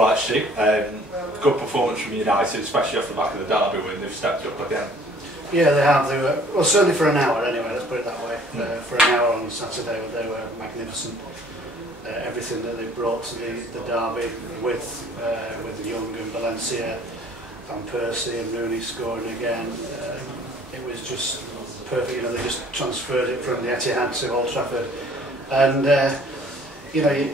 Right, Stu, good performance from United, especially off the back of the derby win. They've stepped up again. Yeah, they have. They were, well, certainly for an hour anyway, let's put it that way. For an hour on Saturday, they were magnificent. Everything that they brought to the derby with Young and Valencia and Percy and Rooney scoring again, it was just perfect. You know, they just transferred it from the Etihad to Old Trafford, and you know,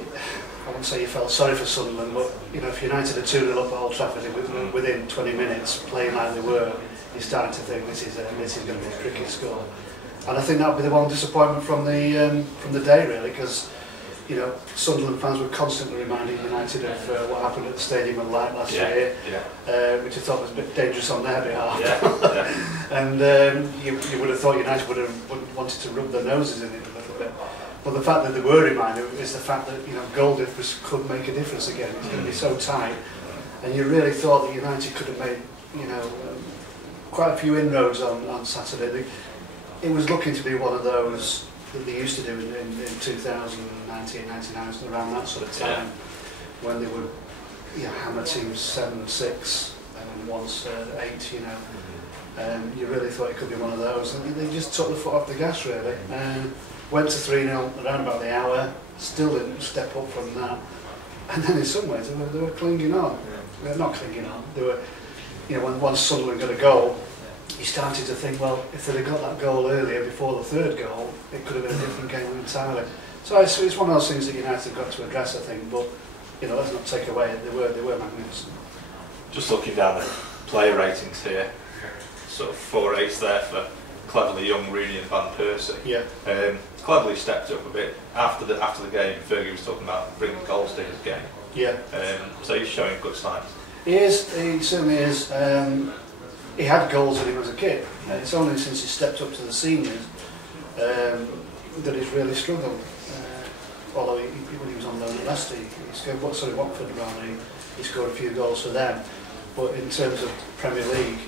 I wouldn't say you felt sorry for Sunderland, but you know, if United are 2-0 up at Old Trafford within 20 minutes, playing like they were, you're starting to think this is going to be a cricket score. And I think that would be the one disappointment from the day, really, because you know, Sunderland fans were constantly reminding United of what happened at the Stadium of Light last year, which I thought was a bit dangerous on their behalf. And you would have thought United would have wanted to rub their noses in it a little bit. But the fact that they were reminded is the fact that, you know, goal difference could make a difference again. It's going to be so tight, and you really thought that United could have made, you know, quite a few inroads on Saturday. It was looking to be one of those that they used to do in 2019, 99, around that sort of time, when they would, you know, hammer teams 7-6 and once 8. You know, you really thought it could be one of those, and they just took the foot off the gas, really. Went to 3-0 around about the hour, still didn't step up from that, and then in some ways they were clinging on. They're not clinging on. They were, you know, when once Sunderland got a goal, you started to think, well, if they'd have got that goal earlier before the third goal, it could have been a different game entirely. So it's one of those things that United have got to address, I think. But you know, let's not take away. They were magnificent. Just looking down the player ratings here, sort of 4/8 there for Cleverley, Young, Rooney and Van Persie. Yeah. Cleverley stepped up a bit after the game. Fergie was talking about bringing goals to his game. Yeah. So he's showing good signs. He is. He certainly is. He had goals in him as a kid. It's only since he stepped up to the seniors that he's really struggled. Although when he was on loan at Leicester, he scored, Watford rather, he scored a few goals for them. But in terms of Premier League,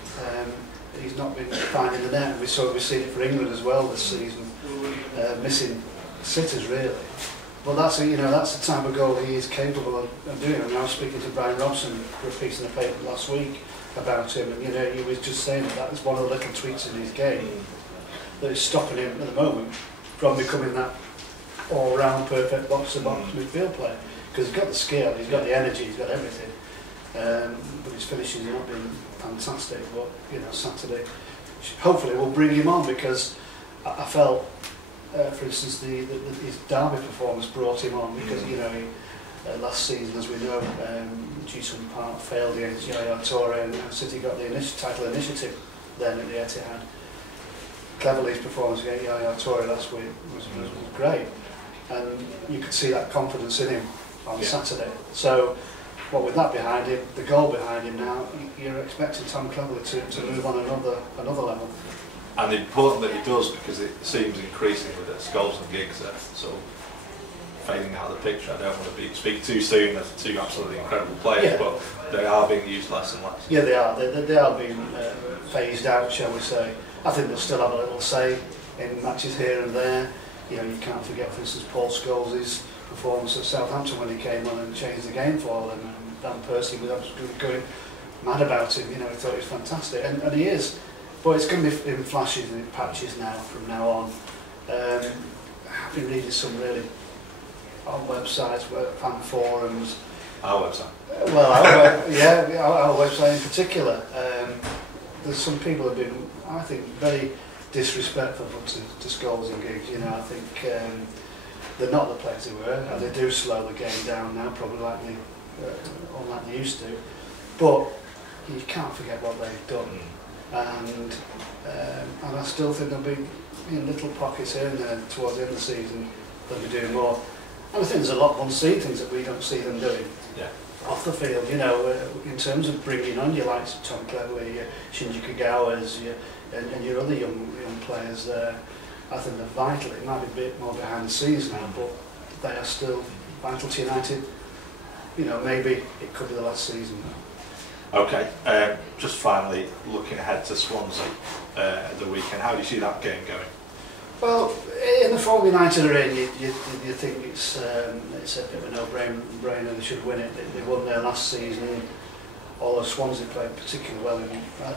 he's not been finding the net. We've seen it for England as well this season, missing sitters really. But that's the type of goal he is capable of doing. I mean, I was speaking to Brian Robson for a piece in the paper last week about him, and you know, he was just saying that was one of the little tweaks in his game that is stopping him at the moment from becoming that all-round perfect box-to-box midfield player. Because he's got the skill, he's got the energy, he's got everything, but his finishing's not been fantastic. But you know, Saturday hopefully will bring him on, because I felt, for instance, his derby performance brought him on, because you know, last season, as we know, Jason Park failed against Yaya Toure, and City got the title initiative then at the Etihad. Cleverley's performance against Yaya Toure last week was great, and you could see that confidence in him on Saturday. So, with that behind him, the goal behind him now, you're expecting Tom Cleverley to move on another level. And important that he does, because it seems increasingly that Scholes and Giggs are sort of fading out of the picture. I don't want to speak too soon. They're two absolutely incredible players, but they are being used less and less. Yeah, they are. They are being phased out, shall we say. I think they'll still have a little say in matches here and there. You know, you can't forget, for instance, Paul Scholes' performance at Southampton when he came on and changed the game for them. And Van Persie was absolutely going mad about him. You know, he thought he was fantastic, and he is. But it's going to be in flashes and in patches now, from now on. I've been reading some really on websites, fan forums. Our website? Well, our website in particular. There's some people have been, I think, very disrespectful to Scholes and Giggs. You know, I think they're not the players they were, and they do slow the game down now, probably like they used to. But you can't forget what they've done, and I still think there'll be little pockets here and there towards the end of the season. They'll be doing more. And I think there's a lot of unseen things that we don't see them doing off the field, you know, in terms of bringing on your likes of Tom Cleverley, your Shinji Kagawa's, and your other young players there. I think they're vital. It might be a bit more behind the scenes now, but they are still vital to United. You know, maybe it could be the last season. Okay, just finally, looking ahead to Swansea at the weekend, how do you see that game going? Well, in the form United are in, you think it's a bit of a no-brainer. They should win it. They won there last season. All the Swansea played particularly well,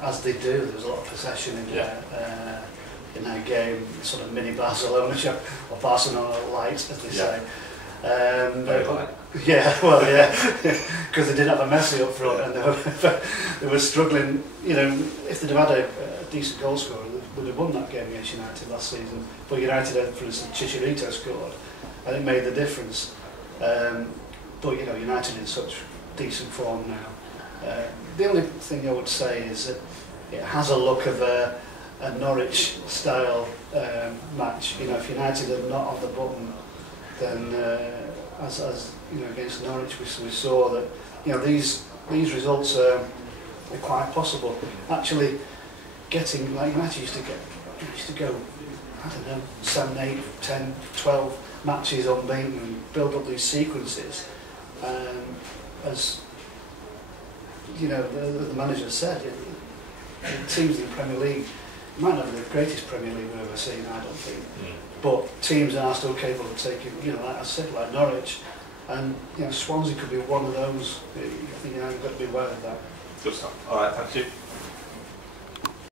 as they do. There's a lot of possession in that game, sort of mini Barcelona or Barcelona light, as they say. Because they didn't have a Messi up front, and they were struggling. You know, if they'd have had a decent goal scorer, they would have won that game against United last season. But United had, for instance, Chicharito scored, and it made the difference. But you know, United in such decent form now. The only thing I would say is that it has a look of a Norwich-style match. You know, if United are not on the button, then as you know, against Norwich, we saw that, you know, these results are quite possible. Actually, getting, like United used to go, I don't know, 7, 8, 10, 12 matches unbeaten and build up these sequences. As you know, the manager said, the teams in the Premier League might not be the greatest Premier League we've ever seen, I don't think. But teams are still capable of taking, you know, like I said, like Norwich, and you know, Swansea could be one of those. I think, you know, you've got to be aware of that. Good stuff. All right, thank you.